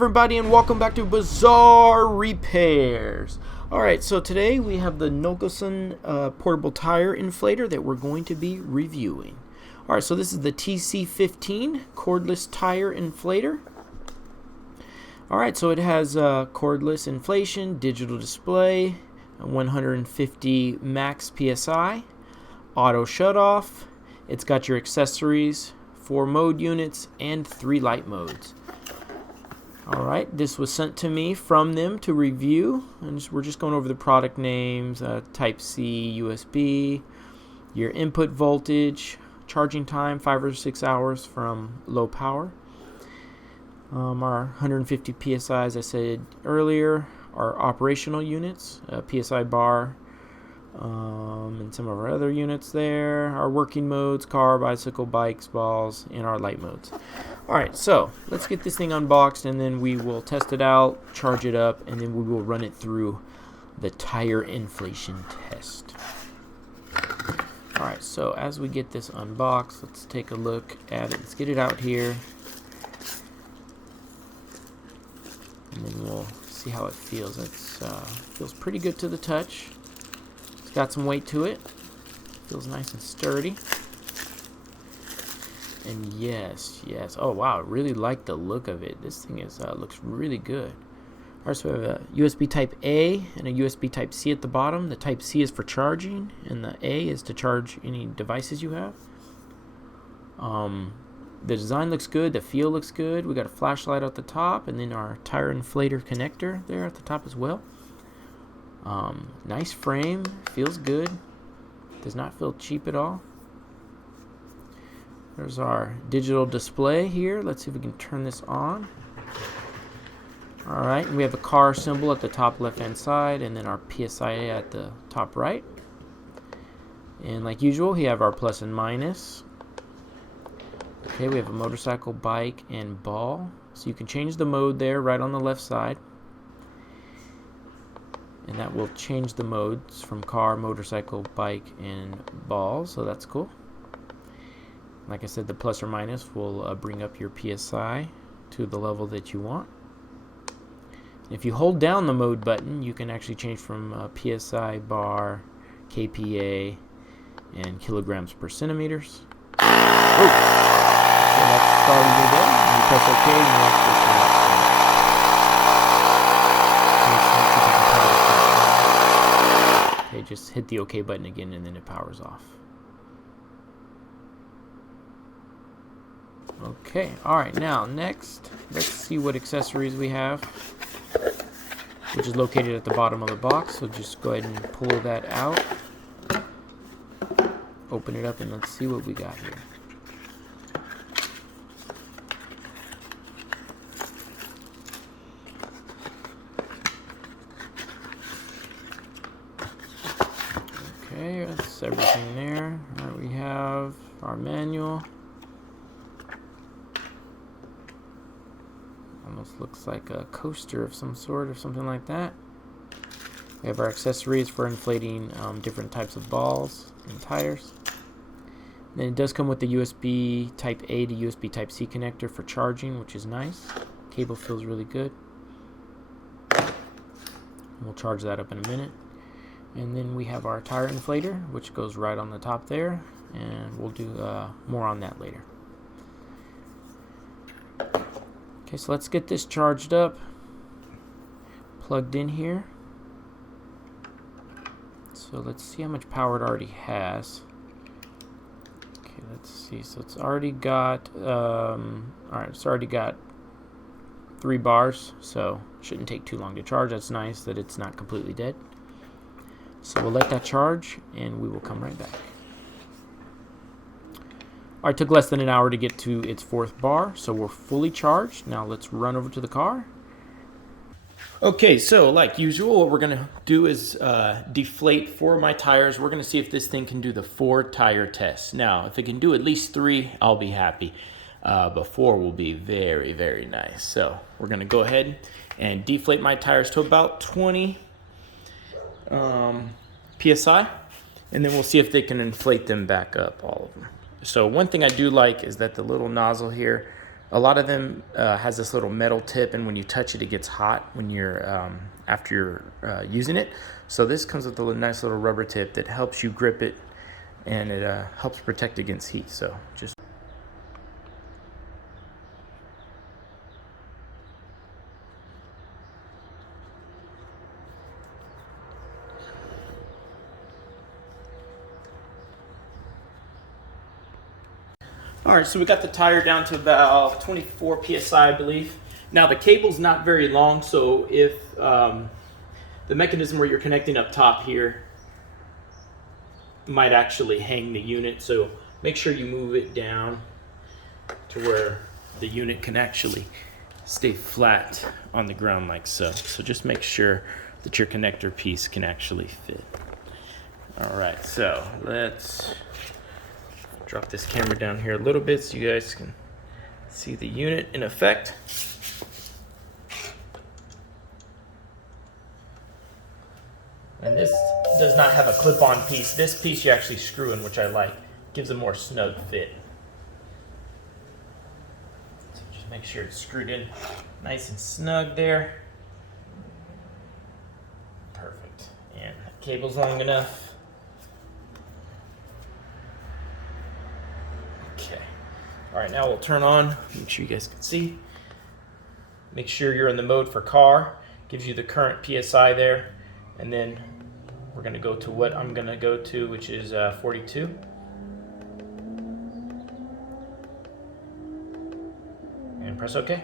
Everybody, and welcome back to Bazzar Repairs. Alright, so today we have the Nulksen Portable Tire Inflator that we're going to be reviewing. Alright, so this is the TC15 Cordless Tire Inflator. Alright, so it has cordless inflation, digital display, 150 max PSI, auto shutoff. It's got your accessories, 4 mode units, and 3 light modes. Alright, this was sent to me from them to review, and we're just going over the product names, Type-C, USB, your input voltage, charging time, 5 or 6 hours from low power. Our 150 PSI, as I said earlier, our operational units, PSI bar, and some of our other units there, our working modes, car, bicycle, bikes, balls, and our light modes. Alright, so let's get this thing unboxed, and then we will test it out, charge it up, and then we will run it through the tire inflation test. Alright, so as we get this unboxed, let's take a look at it. Let's get it out here, and then we'll see how it feels. It feels pretty good to the touch. It's got some weight to it. Feels nice and sturdy. And yes. Oh wow, I really like the look of it. This thing looks really good. Alright, so we have a USB Type A and a USB Type C at the bottom. The Type C is for charging, and the A is to charge any devices you have. The design looks good. The feel looks good. We got a flashlight at the top, and then our tire inflator connector there at the top as well. Nice frame. Feels good. Does not feel cheap at all. There's our digital display here. Let's see if we can turn this on. Alright, we have a car symbol at the top left hand side, and then our PSI at the top right. And like usual, we have our plus and minus. Okay, we have a motorcycle, bike, and ball. So you can change the mode there right on the left side. And that will change the modes from car, motorcycle, bike, and ball. So that's cool. Like I said, the plus or minus will bring up your PSI to the level that you want. If you hold down the mode button, you can actually change from PSI, bar, kPa, and kilograms per centimeters. Oh! Okay, that's starting to go. You press OK, and you actually turn it. Okay, just hit the OK button again, and then it powers off. Okay, alright, now next, let's see what accessories we have, which is located at the bottom of the box. So just go ahead and pull that out, open it up, and let's see what we got here. Okay, that's everything there. Alright, we have our manual. Almost looks like a coaster of some sort or something like that. We have our accessories for inflating different types of balls and tires. Then it does come with the USB Type A to USB Type C connector for charging, which is nice. Cable feels really good. We'll charge that up in a minute. And then we have our tire inflator, which goes right on the top there, and we'll do more on that later. Okay, so let's get this charged up, plugged in here. So let's see how much power it already has. Okay, let's see. So it's already got, alright, it's already got 3 bars, so shouldn't take too long to charge. That's nice that it's not completely dead. So we'll let that charge, and we will come right back. Alright, it took less than an hour to get to its 4th bar, so we're fully charged. Now let's run over to the car. Okay, so like usual, what we're going to do is deflate 4 of my tires. We're going to see if this thing can do the 4 tire test. Now, if it can do at least 3, I'll be happy. But 4 will be very, very nice. So we're going to go ahead and deflate my tires to about 20 PSI. And then we'll see if they can inflate them back up, all of them. So one thing I do like is that the little nozzle here A lot of them has this little metal tip, and when you touch it, it gets hot when you're after you're using it. So this comes with a nice little rubber tip that helps you grip it, and it helps protect against heat. So just all right, so we got the tire down to about 24 psi, I believe. Now the cable's not very long, so if the mechanism where you're connecting up top here might actually hang the unit, so make sure you move it down to where the unit can actually stay flat on the ground like so. So just make sure that your connector piece can actually fit. All right, so let's drop this camera down here a little bit so you guys can see the unit in effect. And this does not have a clip-on piece. This piece you actually screw in, which I like. Gives a more snug fit. So just make sure it's screwed in nice and snug there. Perfect. And the cable's long enough. Okay. All right, now we'll turn on. Make sure you guys can see. Make sure you're in the mode for car. Gives you the current PSI there. And then we're going to go to what I'm going to go to, which is 42. And press OK.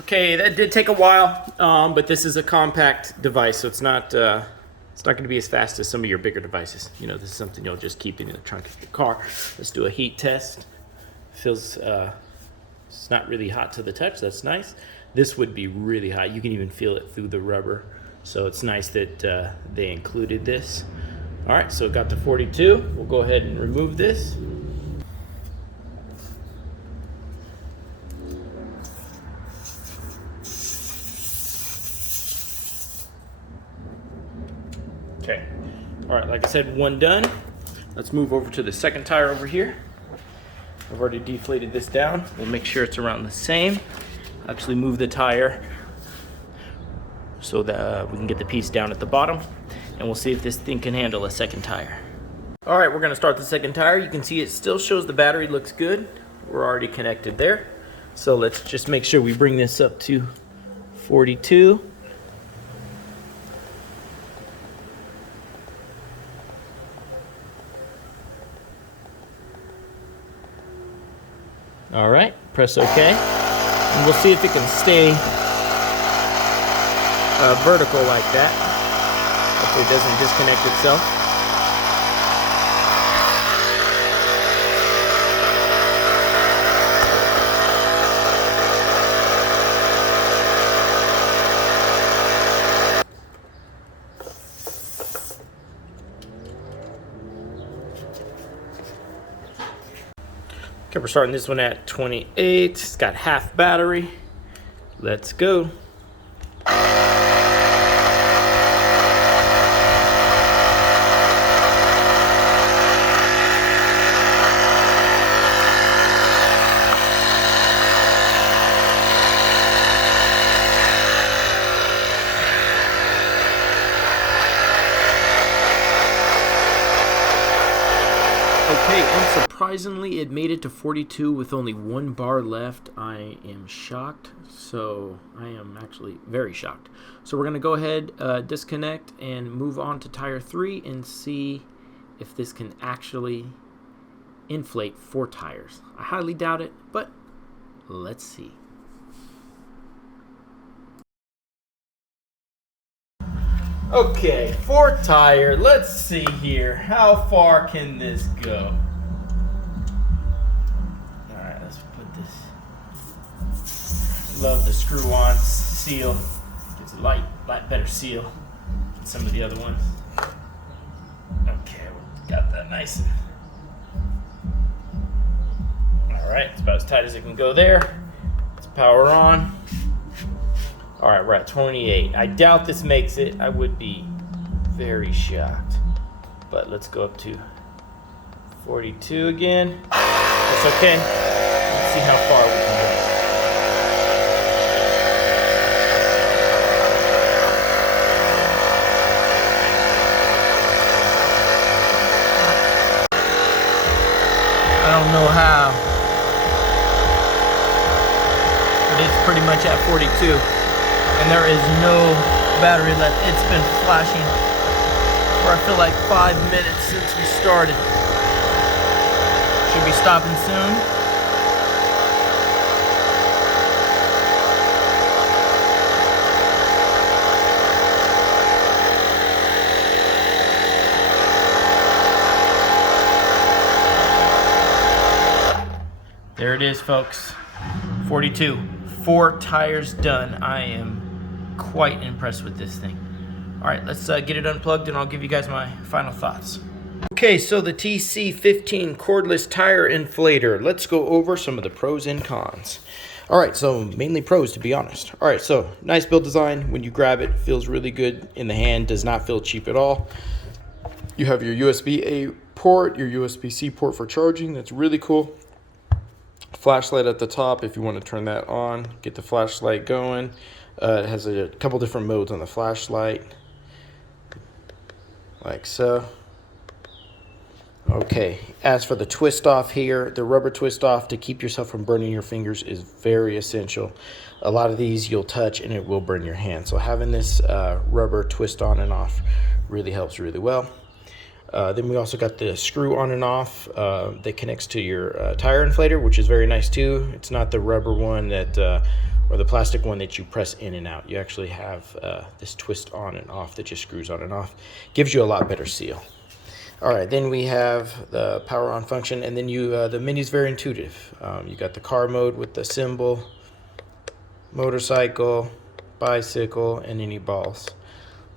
Okay, that did take a while, but this is a compact device, so it's not going to be as fast as some of your bigger devices. You know, this is something you'll just keep in the trunk of your car. Let's do a heat test. Feels it's not really hot to the touch. That's nice. This would be really hot. You can even feel it through the rubber. So it's nice that they included this. All right, so it got to 42. We'll go ahead and remove this. Okay, all right, like I said, one done. Let's move over to the second tire over here. I've already deflated this down. We'll make sure it's around the same. Actually move the tire so that we can get the piece down at the bottom, and we'll see if this thing can handle a second tire. All right, we're gonna start the second tire. You can see it still shows the battery looks good. We're already connected there. So let's just make sure we bring this up to 42. All right, press OK, and we'll see if it can stay vertical like that. Hopefully it doesn't disconnect itself. Okay, we're starting this one at 28. It's got half battery. Let's go. Okay, unsurprisingly, it made it to 42 with only 1 bar left. I am shocked. So I am actually very shocked. So we're going to go ahead, disconnect, and move on to tire 3 and see if this can actually inflate 4 tires. I highly doubt it, but let's see. Okay, 4th tire. Let's see here. How far can this go? love the screw-on seal. It's a light better seal than some of the other ones. Okay, we got that nice and... Alright, it's about as tight as it can go there. Let's power on. Alright, we're at 28. I doubt this makes it. I would be very shocked. But let's go up to 42 again. That's okay. Let's see how far we can go. I don't know how, but it's pretty much at 42, and there is no battery left. It's been flashing for I feel like 5 minutes since we started. Should be stopping soon. There it is, folks. 42. 4 tires done. I am quite impressed with this thing. All right, let's get it unplugged and I'll give you guys my final thoughts. Okay, so the TC15 cordless tire inflator. Let's go over some of the pros and cons. All right, so mainly pros, to be honest. All right, so nice build design. When you grab it, feels really good in the hand. Does not feel cheap at all. You have your USB-A port, your USB-C port for charging. That's really cool. Flashlight at the top if you want to turn that on, get the flashlight going. It has a couple different modes on the flashlight, like so. Okay, as for the twist off here, the rubber twist off to keep yourself from burning your fingers is very essential. A lot of these you'll touch and it will burn your hand, so having this rubber twist on and off really helps really well. Then we also got the screw on and off that connects to your tire inflator, which is very nice too. It's not the rubber one that, or the plastic one that you press in and out. You actually have this twist on and off that just screws on and off. Gives you a lot better seal. All right, then we have the power on function, and then the menu is very intuitive. You got the car mode with the symbol, motorcycle, bicycle, and any balls.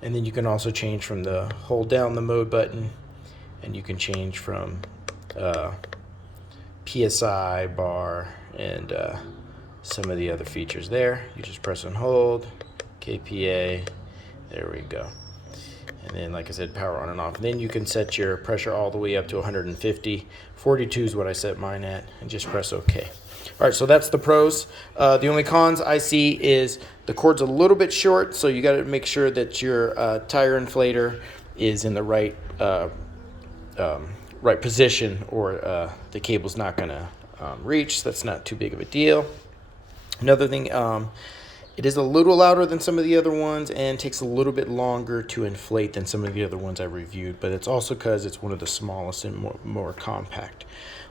And then you can also change from the hold down the mode button, and you can change from PSI bar and some of the other features there. You just press and hold, KPA, there we go. And then, like I said, power on and off. And then you can set your pressure all the way up to 150. 42 is what I set mine at, and just press OK. All right, so that's the pros. The only cons I see is the cord's a little bit short, so you got to make sure that your tire inflator is in the right right position, or the cable's not going to reach. That's not too big of a deal. Another thing, it is a little louder than some of the other ones and takes a little bit longer to inflate than some of the other ones I reviewed, but it's also because it's one of the smallest and more compact.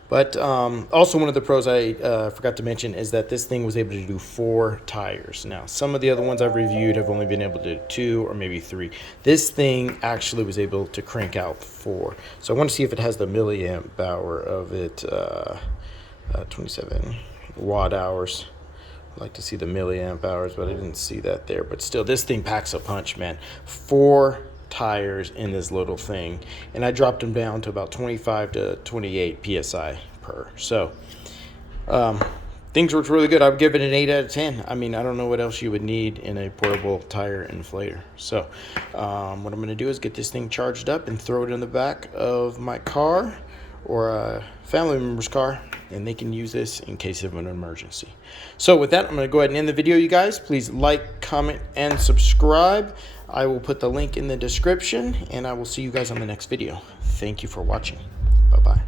But also one of the pros I forgot to mention is that this thing was able to do 4 tires. Now, some of the other ones I've reviewed have only been able to do 2 or maybe 3. This thing actually was able to crank out 4. So I want to see if it has the milliamp hour of it, 27 watt hours. I'd like to see the milliamp hours, but I didn't see that there. But still, this thing packs a punch, man. 4 tires in this little thing, and I dropped them down to about 25 to 28 psi per. So things worked really good. I would give it an 8 out of 10. I mean, I don't know what else you would need in a portable tire inflator. So what I'm going to do is get this thing charged up and throw it in the back of my car or a family member's car, and they can use this in case of an emergency. So with that, I'm going to go ahead and end the video, you guys. Please like, comment, and subscribe. I will put the link in the description, and I will see you guys on the next video. Thank you for watching. Bye-bye.